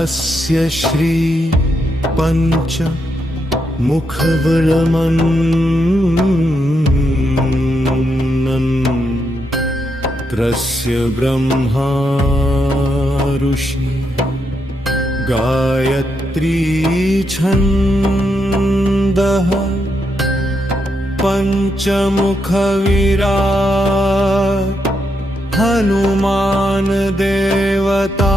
अस्य श्री पंच मुखवरमन्त्रस्य ब्रह्मा ऋषि गायत्री छन्दः पंचमुखविराट् हनुमान देवता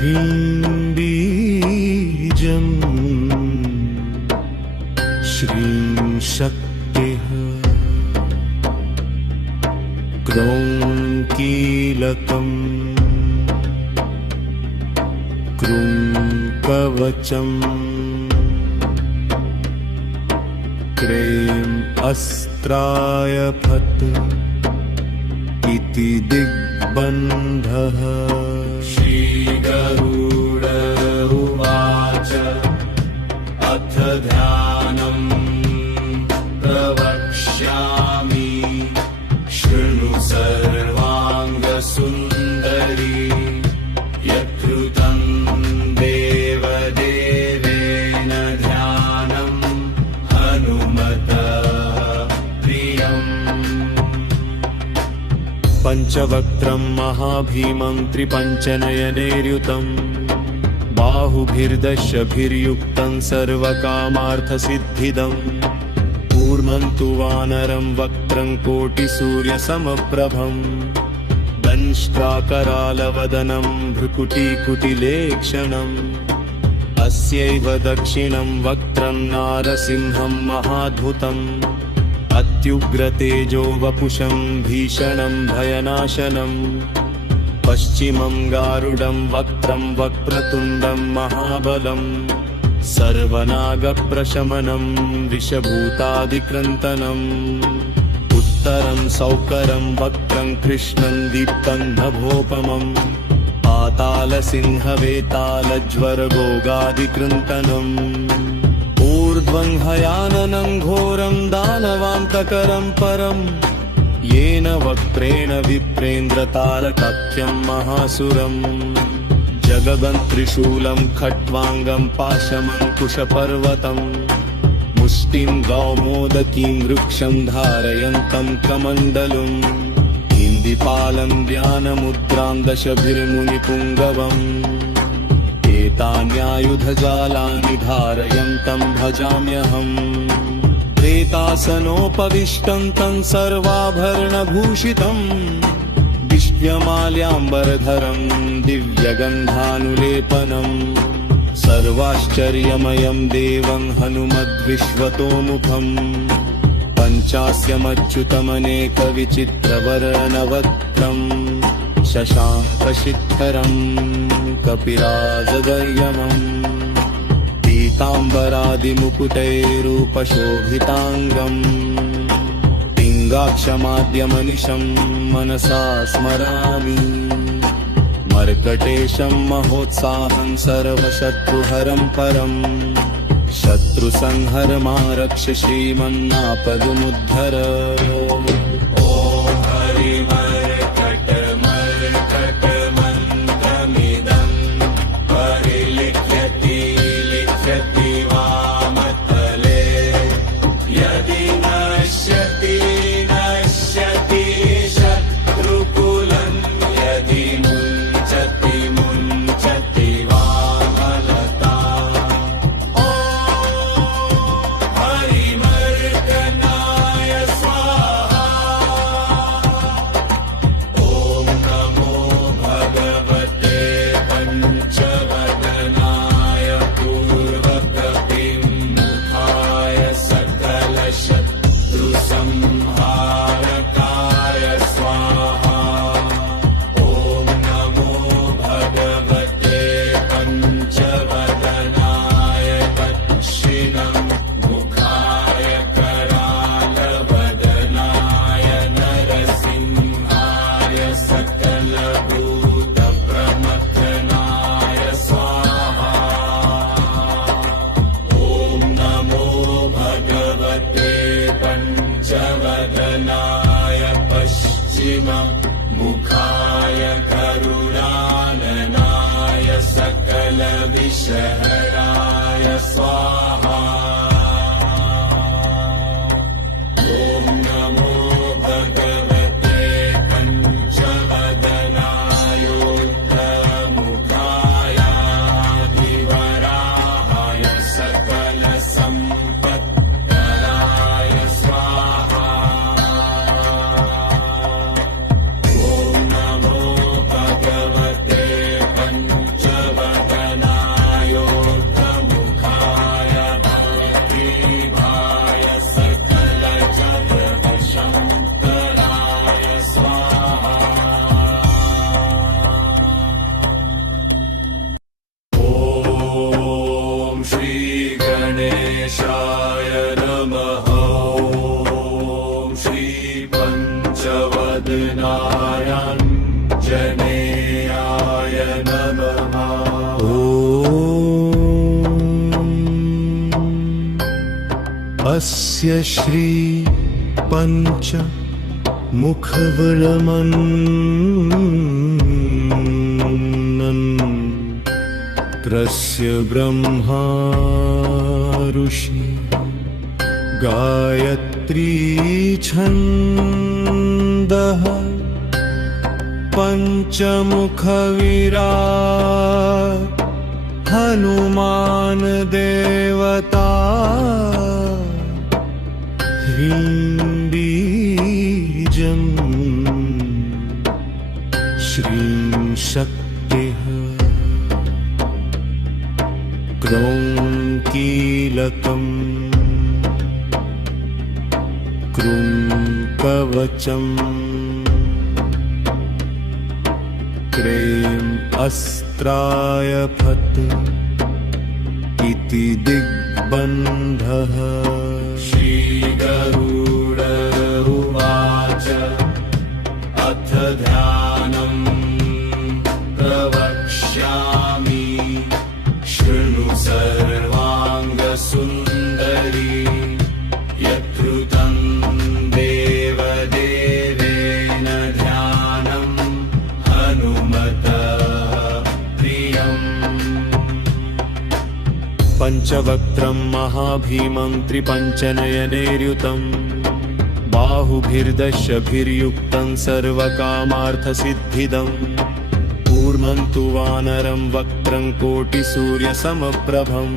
ह्रीं बीजं श्रीं शक्तिः क्रों कीलकम् क्रूं कवचम् क्रीं अस्त्राय फट् इति दिग्बन्धः। श्रीगरुड उवाच अथ ध्यानं प्रवक्ष्यामि शृणु सर्वाङ्गसुन्दरी यत्कृतं देवदेवेन ध्यानं हनुमतः प्रियम्। पंचवक्त्रं महाभीमं त्रिपञ्चनयनैर्युतं बाहुभिर्दशभिर्युक्तं सर्वकामार्थसिद्धिदं कूर्मं तु वानरं वक्त्रं कोटिसूर्यसमप्रभं दंष्ट्राकरालवदनं भ्रुकुटीकुटिलेक्षणम् अस्यैव दक्षिणं वक्त्रं नारसिंहं महाद्भुतम् अत्युग्रतेजो वपुषं भीषणं भयनाशनं पश्चिमं गारुडं वक्त्रं वक्रतुण्डं महाबलं सर्वनागप्रशमनं विषभूतादिक्रन्तनम् उत्तरं सौकरं वक्त्रं कृष्णं दीप्तं नभोपमम् पातालसिंहवेतालज्वरगोगादिकृन्तनम् ऊर्ध्वं हयाननं घोरं दानवान्तकरं परं येन वक्त्रेण विप्रेन्द्रतारकाख्यं महासुरम् जगदं त्रिशूलं खट्वाङ्गं पाशमङ्कुशपर्वतं मुष्टिं गौमोदकीं वृक्षं धारयन्तं कमण्डलुम् इन्दिपालं ध्यानमुद्रां दशभिर्मुनिपुङ्गवम् एतान्यायुधजालानि धारयन्तं भजाम्यहम् प्रेतासनोपविष्टं तं सर्वाभरणभूषितं विश्व्यमाल्याम्बरधरं दिव्यगन्धानुलेपनं सर्वाश्चर्यमयं देवं हनुमद्विश्वतोमुखम् पञ्चास्यमच्युतमनेकविचित्रवर्णवक्त्रं शशाङ्कशिखरं कपिराजगर्यमम् पीताम्बरादिमुकुटैरूपशोभिताङ्गम् पिङ्गाक्षमाद्यमनिशं मनसा स्मरामि मर्कटेशं महोत्साहं सर्वशत्रुहरं परम् शत्रुसंहरमारक्ष श्रीमन्नापदमुद्धर। मुखाय करुणानने सकलविषहराय स्वाहा। ॐ नमो भगवते पञ्चवदनायोद्धमुखायादिवराहाय सकलसम्पत्कराय स्वाहा। ॐ नमो भगवते पञ्चवदनायोद्धमुखाय भक्तिभाय सकलजगदशङ्कराय स्वाहा। ॐ श्रीगणेशाय नमः। ॐ श्रीपञ्चवदनायाञ्जनेयाय नमः। अस्य श्री पंच मुखवरमन्त्रस्य ब्रह्मा ऋषि गायत्री छन्दः पंचमुखविराट् हनुमान देवता ह्रीं बीजं श्रीं शक्तिः क्रों कीलकम् क्रूं कवचम् क्रीं अस्त्राय फट् इति दिग्बन्धः। श्रीगरुड उवाच अथ ध्यानम् प्रवक्ष्यामि शृणु सर्वाङ्गसुन्दरी यत्कृतं देवदेवेन ध्यानम् हनुमतः प्रियम्। पञ्चवक्त्रं महाभीमं त्रिपञ्चनयनैर्युतं बाहुभिर्दशभिर्युक्तं सर्वकामार्थसिद्धिदं कूर्मं तु वानरं वक्त्रं कोटिसूर्यसमप्रभं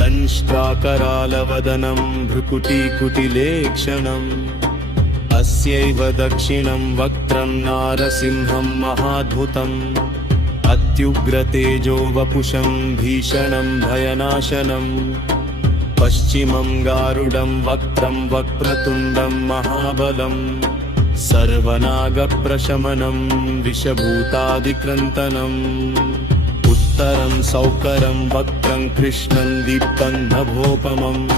दंष्ट्राकरालवदनं भ्रुकुटीकुटिलेक्षणम् अस्यैव दक्षिणं वक्त्रं नारसिंहं महाद्भुतम् अत्युग्रतेजो वपुषं भीषणं भयनाशनम् पश्चिमं गारुडं वक्त्रं वक्रतुण्डं महाबलम् सर्वनागप्रशमनं विषभूतादिक्रन्तनम् उत्तरं सौकरं वक्त्रं कृष्णं दीप्तं नभोपमम्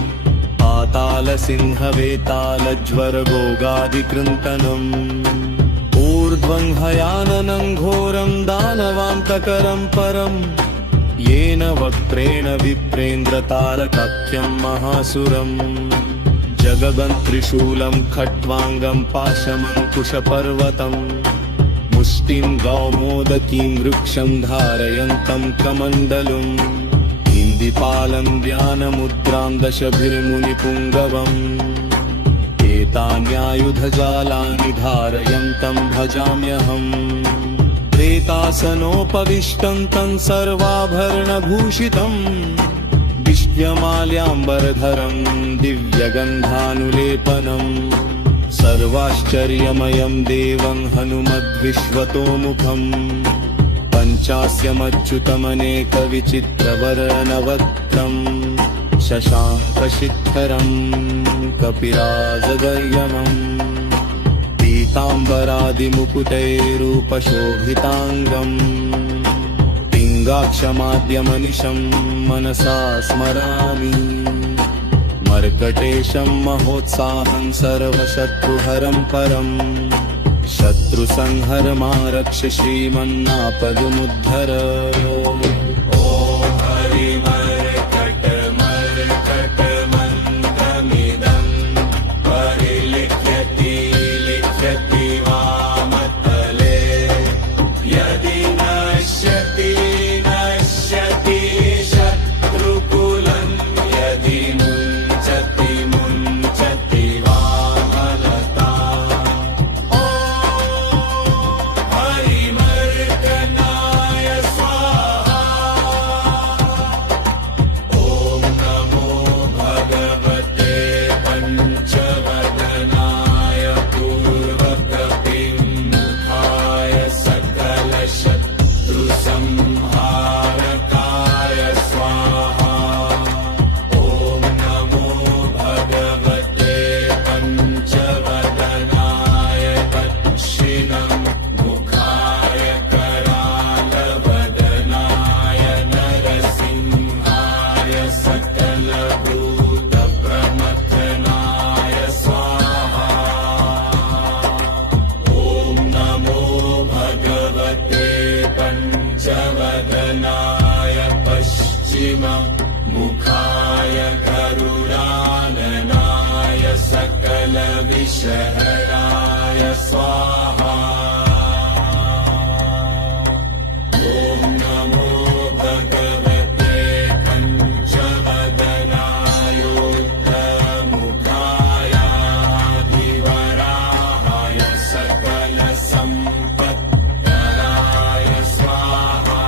पातालसिंहवेतालज्वरगोगादिकृन्तनम् ऊर्ध्वं हयाननं घोरं दानवान्तकरं परं येन वक्त्रेण विप्रेन्द्रतारकाख्यं महासुरम् जगदन्त्रिशूलं खट्वाङ्गं पाशमङ्कुशपर्वतम् मुष्टिं गौमोदकीं वृक्षं धारयन्तं कमण्डलुम् इन्दिपालं ध्यानमुद्रां दशभिर्मुनिपुङ्गवम् एतान्यायुधजालानि धारयन्तं भजाम्यहम् प्रेतासनोपविष्टं तं सर्वाभरणभूषितं विष्ट्यमाल्याम्बरधरं दिव्यगन्धानुलेपनम् सर्वाश्चर्यमयं देवं हनुमद्विश्वतोमुखम् पञ्चास्यमच्युतमनेकविचित्रवर्णवक्त्रम् शशाङ्कशिखरं कपिराजगर्यमम् पीताम्बरादिमुकुटैरूपशोभिताङ्गम् पिङ्गाक्षमाद्यमनिशं मनसा स्मरामि मर्कटेशं महोत्साहं सर्वशत्रुहरं परम् शत्रुसंहरमारक्ष श्रीमन्नापदमुद्धर ॐ हरिमर्कटमर्कटमन्त्रमिदं परिलिख्यति लिख्यति वामतले यदि नश्यति न शहराय स्वाहा ॐ नमो भगवते पञ्चवदनाय रुद्रमुखाय आदिवराहाय सकलसम्पत्कराय स्वाहा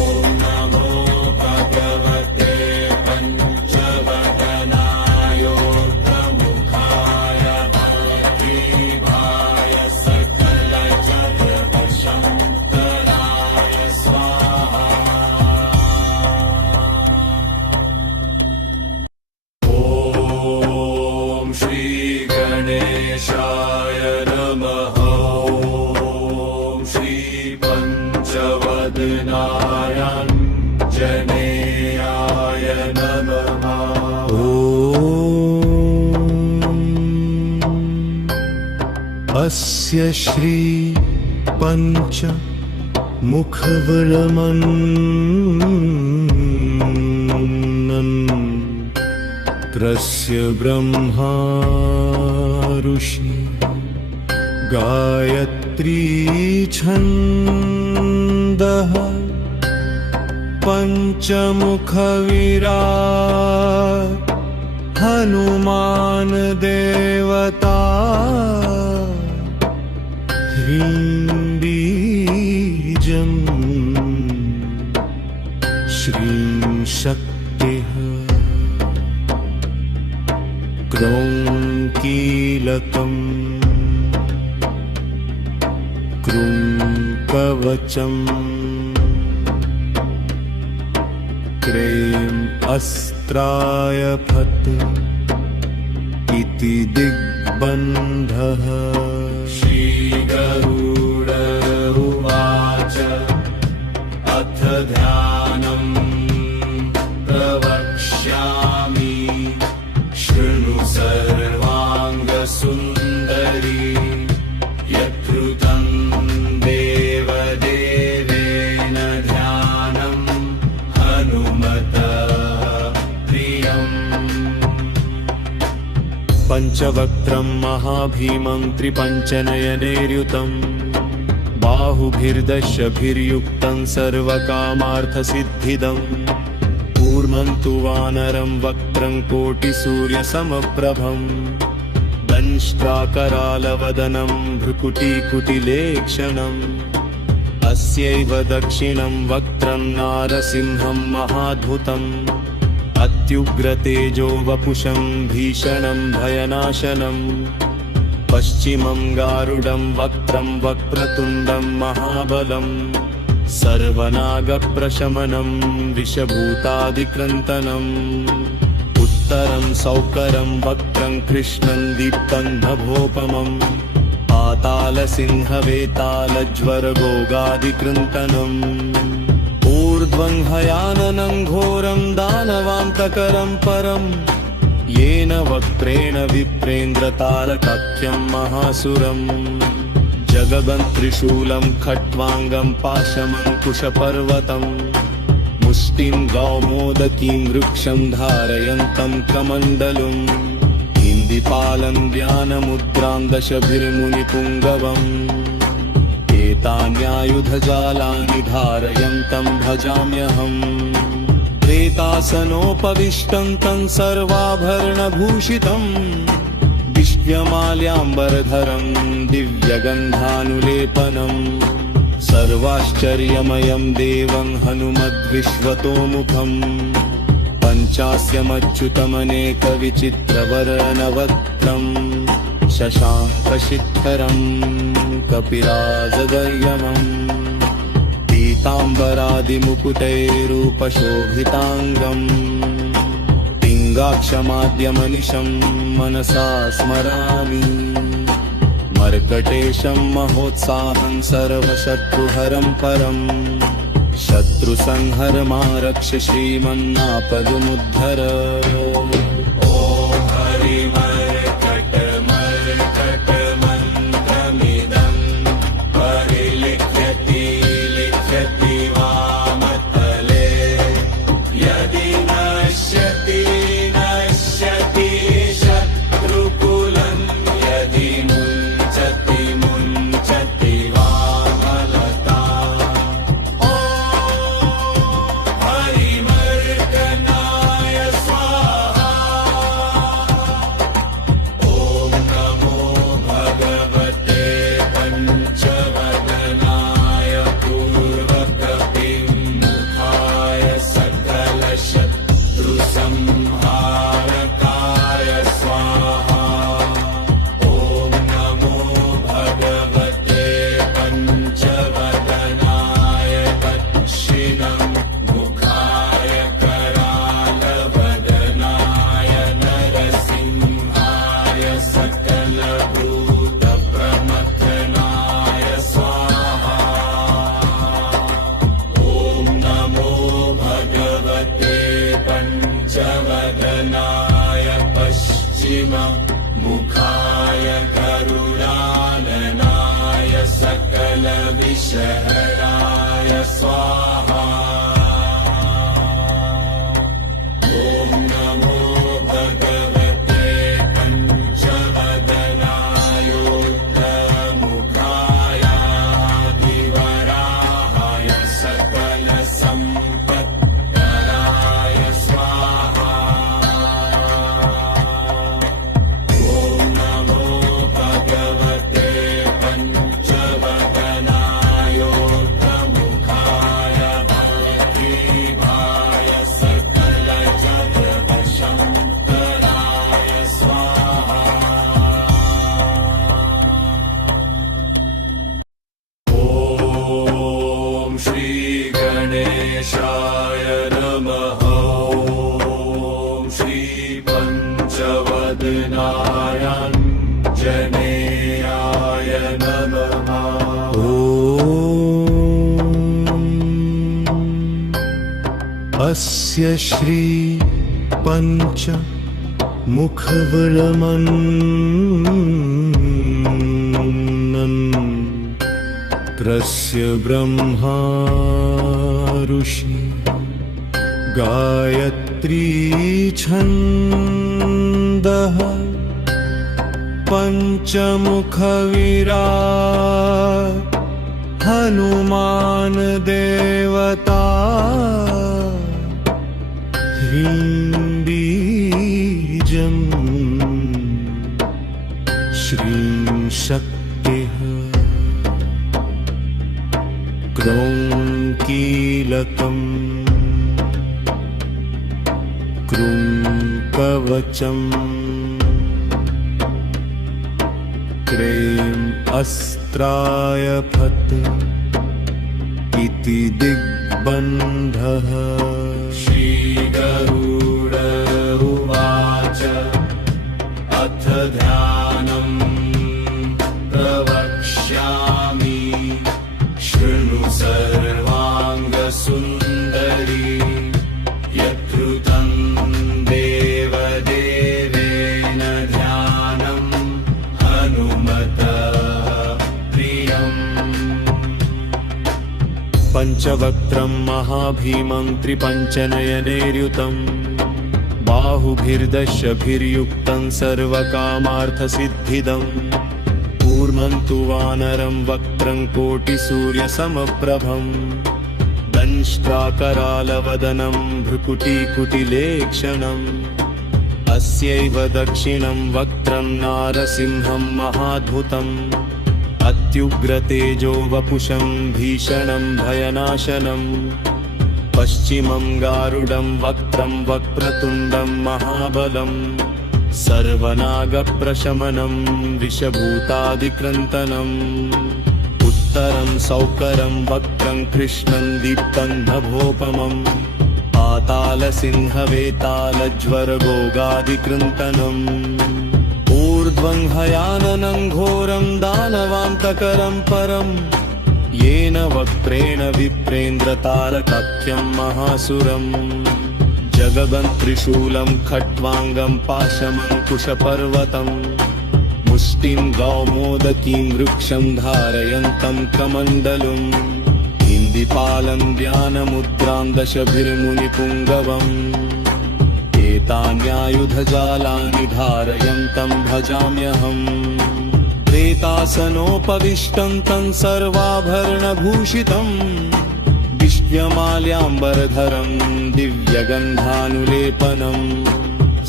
ॐ नमो भगवते पञ्चवदनाय रुद्रमुखाय भक्तिभाय सकलजगदशङ्कराय स्वाहा ॐ श्रीगणेशाय नमः ॐ श्रीपञ्चवदनाय आञ्जनेयाय नमः अस्य श्री पंच मुखवरमन्त्रस्य ब्रह्मा ऋषि गायत्री छन्दः पंचमुखविराट् हनुमान देवता ह्रीं बीजम् श्रीं शक्तिः क्रौं कीलकम् क्रूं कवचम् क्रीं अस्त्राय फट् इति दिग्बन्धः श्रीगरुड उवाच अथ ध्यानम् प्रवक्ष्यामि शृणु सर्वाङ्गसुन्दरी यत्कृतं देवदेवेन ध्यानम् हनुमतः प्रियम् पंचवक्त्रं महाभीमं त्रिपञ्चनयनैर्युतं बाहुभिर्दशभिर्युक्तं सर्वकामार्थसिद्धिदं कूर्मं तु वानरं वक्त्रं कोटिसूर्यसमप्रभं दंष्ट्राकरालवदनं भ्रुकुटीकुटिलेक्षणम् अस्यैव दक्षिणं वक्त्रं नारसिंहं महाद्भुतम् अत्युग्रतेजो वपुषं भीषणं भयनाशनं पश्चिमं गारुडं वक्त्रं वक्रतुण्डं महाबलं सर्वनागप्रशमनं विषभूतादिक्रन्तनम् उत्तरं सौकरं वक्त्रं कृष्णं दीप्तं नभोपमम् पातालसिंहवेतालज्वरगोगादिकृन्तनम् ऊर्ध्वं हयाननं घोरं दानवान्तकरं परं येन वक्त्रेण विप्रेन्द्रतारकाख्यं महासुरम् जगदं त्रिशूलं खट्वाङ्गं पाशमङ्कुशपर्वतं मुष्टिं गौमोदकीं वृक्षं धारयन्तं कमण्डलुम् इन्दिपालं ध्यानमुद्रां दशभिर्मुनिपुङ्गवम् एतान्यायुधजालानि धारयन्तं भजाम्यहम् प्रेतासनोपविष्टं तं सर्वाभरणभूषितं विश्व्यमाल्याम्बरधरं दिव्यगन्धानुलेपनं सर्वाश्चर्यमयं देवं हनुमद्विश्वतोमुखम् पञ्चास्यमच्युतमनेकविचित्रवर्णवक्त्रं शशाङ्कशिखरं कपिराजगर्यमम् पीताम्बरादिमुकुटैरूपशोभिताङ्गम् पिङ्गाक्षमाद्यमनिशं मनसा स्मरामि मर्कटेशं महोत्साहं सर्वशत्रुहरं परम् शत्रुसंहरमारक्ष श्रीमन्नापदमुद्धर ॐ हरिमर्कटमर्कटमन्त्रमिदं परिलिख्यति लिख्यति वामतले यदि नश्यति नश्यति पश्चिम मुखाय गरुडाननाय सकल विषहराय स्वाहा। ॐ नमो भगवते पञ्चवदनायोग्रमुखाय आदिवराहाय सकल सम्पत्कराय स्वाहा। ॐ नमो भगवते पञ्चवदनायोग्रमुखाय भक्तिभाय सकल जगदशङ्कराय स्वाहा। ॐ श्री गणेशाय नमः। ॐ श्री पञ्चवदनाय आञ्जनेयाय नमः। अस्य श्री पंच मुखबलमन्त्रस्य ब्रह्मा ऋषि गायत्री छन्दः पंचमुखविराट् हनुमान देवता ह्रीं बीजं श्रीं शक्तिः क्रों कीलकम् क्रूं कवचम् क्रीं अस्त्राय फट् इति दिग्बन्धः। श्रीगरुड उवाच अथ ध्यानम् प्रवक्ष्यामि शृणु सर्वाङ्गसुन्दरी यत्कृतं देवदेवेन ध्यानम् हनुमतः प्रियम्। पञ्चवक्त्रं महाभीमं त्रिपञ्चनयनैर्युतं बाहुभिर्दशभिर्युक्तं सर्वकामार्थसिद्धिदं कूर्मं तु वानरं वक्त्रं कोटिसूर्यसमप्रभं दंष्ट्राकरालवदनं भ्रुकुटीकुटिलेक्षणम् अस्यैव दक्षिणं वक्त्रं नारसिंहं महाद्भुतम् अत्युग्रतेजो वपुषं भीषणं भयनाशनम् पश्चिमं गारुडं वक्त्रं वक्रतुण्डं महाबलम् सर्वनागप्रशमनं विषभूतादिक्रन्तनम् उत्तरं सौकरं वक्त्रं कृष्णं दीप्तं नभोपमम् पातालसिंहवेतालज्वरगोगादिकृन्तनम् ऊर्ध्वं हयाननं घोरं दानवान्तकरं परं येन वक्त्रेण विप्रेन्द्रतारकाख्यं महासुरम् जगदन्त्रिशूलं खट्वाङ्गं पाशमङ्कुशपर्वतं मुष्टिं गौमोदकीं वृक्षं धारयन्तं कमण्डलुम् इन्दिपालं ध्यानमुद्रां दशभिर्मुनिपुङ्गवम् एतान्यायुधजालानि धारयन्तं भजाम्यहम् प्रेतासनोपविष्टं तं सर्वाभरणभूषितं विश्व्यमाल्याम्बरधरं दिव्यगन्धानुलेपनम्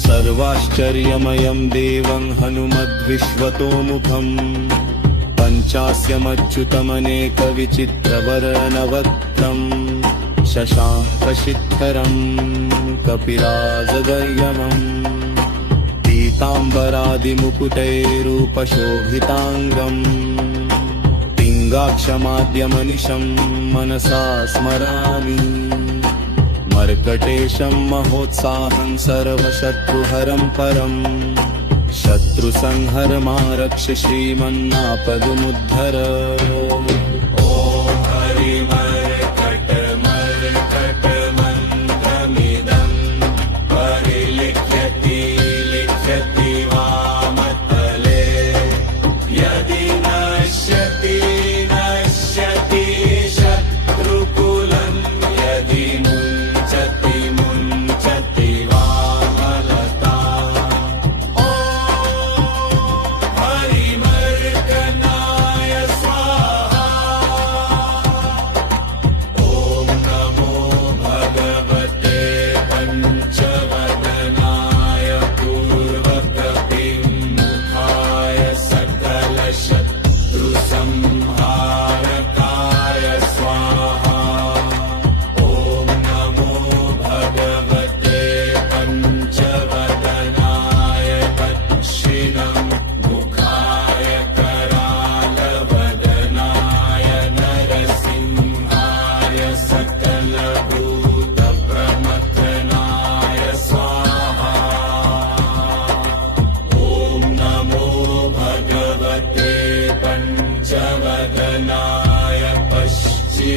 सर्वाश्चर्यमयं देवं हनुमद्विश्वतोमुखम् पञ्चास्यमच्युतमनेकविचित्रवर्णवक्त्रम् शशाङ्कशिखरं कपिराजगयमम् पीताम्बरादिमुकुटैरूपशोभिताङ्गम् पिङ्गाक्षमाद्यमनिशं मनसा स्मरामि मर्कटेशं महोत्साहं सर्वशत्रुहरं परम् शत्रुसंहरमारक्ष श्रीमन्नापदमुद्धर ॐ हरिमर्कटमर्कटमन्त्रमिदं परिलिख्यति लिख्यति वा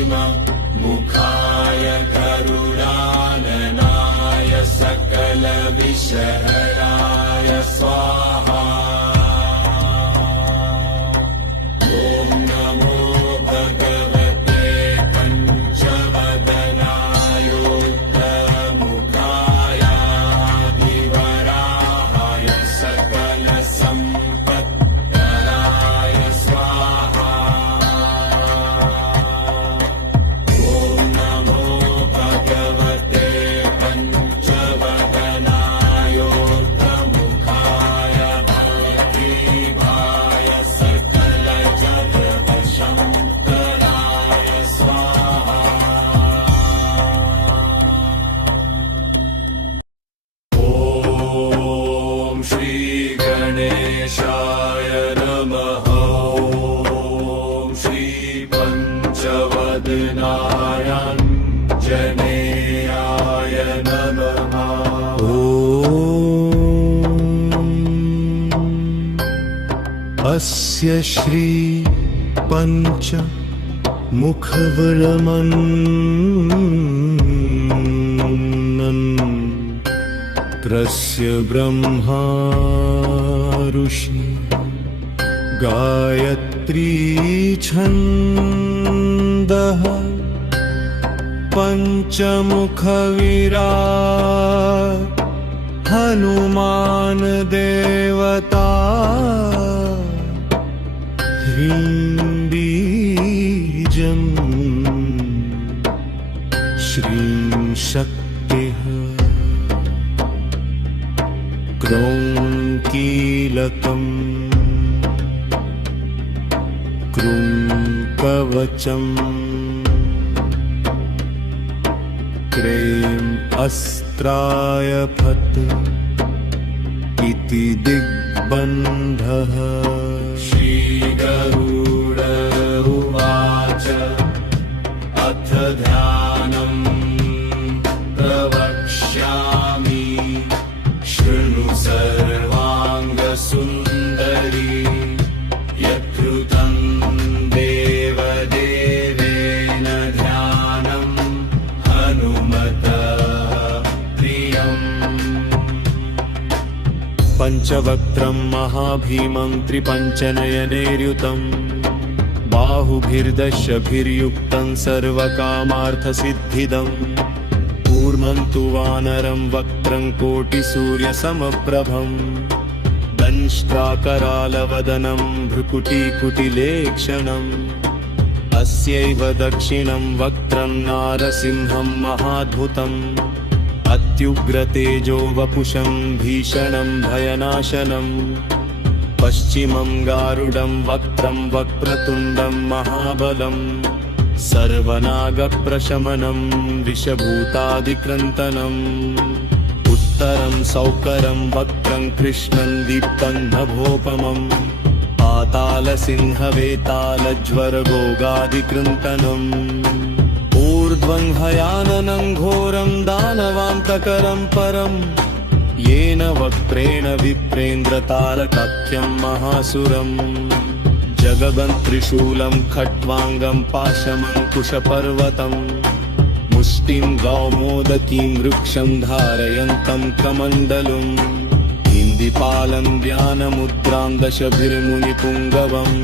मुखाय गरुडाननाय सकलविषहराय स्वाहा। ॐ नमो भगवते पञ्चवदनायोग्रमुखाय विवराहाय सकलसम्पत्कराय स्वाहा। ॐ नमो भगवते पञ्चवदनायोग्रमुखाय भक्तिभाय सकलजगदशङ्कराय स्वाहा। ॐ श्रीगणेशाय नमः। ॐ श्रीपञ्चवदनाय नमः। अस्य श्री पंच मुखवरमन्त्रस्य ब्रह्मा ऋषि गायत्री छन्दः पंचमुखविराट् हनुमान देवता ह्रीं बीजं श्रीं शक्तिः क्रौं कीलकम् क्रूं कवचम् क्रीं अस्त्राय फट् इति दिग्बन्धः। श्रीगरुड उवाच अथ ध्यानम् प्रवक्ष्यामि शृणु सर्वाङ्गसुन्दरी यत्कृतं देवदेवेन ध्यानं हनुमतः प्रियम्। पंचवक्त्रं महाभीमं त्रिपञ्चनयनैर्युतं बाहुभिर्दशभिर्युक्तं सर्वकामार्थसिद्धिदं कूर्मं तु वानरं वक्त्रं कोटिसूर्यसमप्रभं दंष्ट्राकरालवदनं भ्रुकुटीकुटिलेक्षणम् अस्यैव दक्षिणं वक्त्रं नारसिंहं महाद्भुतम् अत्युग्रतेजो वपुषं भीषणं भयनाशनं पश्चिमं गारुडं वक्त्रं वक्रतुण्डं महाबलं सर्वनागप्रशमनं विषभूतादिक्रन्तनम् उत्तरं सौकरं वक्त्रं कृष्णं दीप्तं नभोपमं पातालसिंहवेतालज्वरगोगादिकृन्तनम् ऊर्ध्वं हयाननं घोरं दानवान्तकरं परं येन वक्त्रेण विप्रेन्द्रतारकाख्यं महासुरम् जगदं त्रिशूलं खट्वाङ्गं पाशमङ्कुशपर्वतं मुष्टिं गौमोदकीं वृक्षं धारयन्तं कमण्डलुम् इन्दिपालं ध्यानमुद्रां दशभिर्मुनिपुङ्गवम्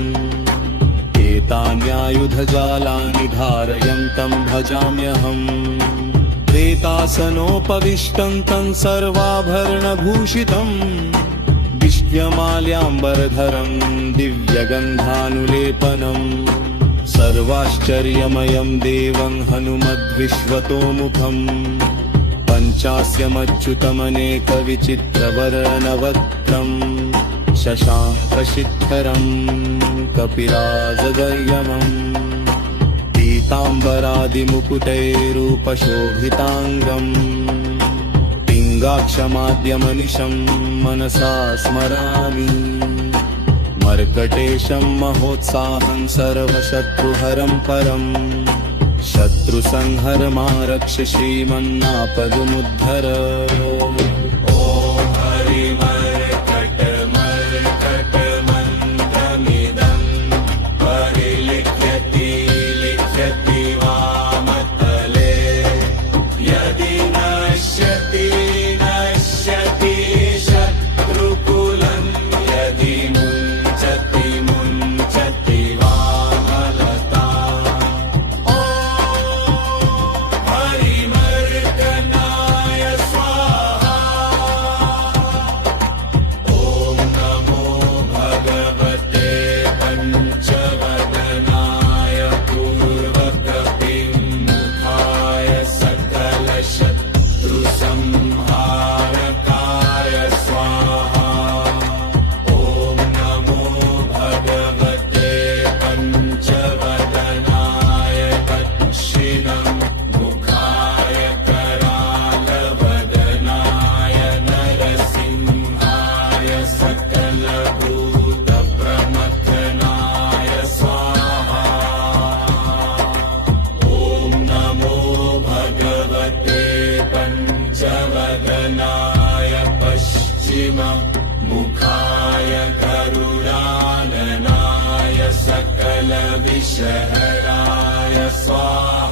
एतान्यायुधजालानि धारयन्तं भजाम्यहम् प्रेतासनोपविष्टं तं सर्वाभरणभूषितं विश्व्यमाल्याम्बरधरं दिव्यगन्धानुलेपनं सर्वाश्चर्यमयं देवं हनुमद्विश्वतोमुखम् पञ्चास्यमच्युतमनेकविचित्रवर्णवक्त्रम् शशाङ्कशिखरं कपिराजगर्यमम् पीताम्बरादिमुकुटैरूपशोभिताङ्गम् पिङ्गाक्षमाद्यमनिशं मनसा स्मरामि मर्कटेशं महोत्साहं सर्वशत्रुहरं परम् शत्रुसंहरमारक्ष श्रीमन्नापदमुद्धर ॐ हरिमर्कटमर्कटमन्त्रमिदं परिलिख्यति लिख्यति वा सकलभूतप्रमथनाय स्वाहा ॐ नमो भगवते पञ्चवदनाय पश्चिममुखाय गरुडाननाय सकलविषहराय स्वाहा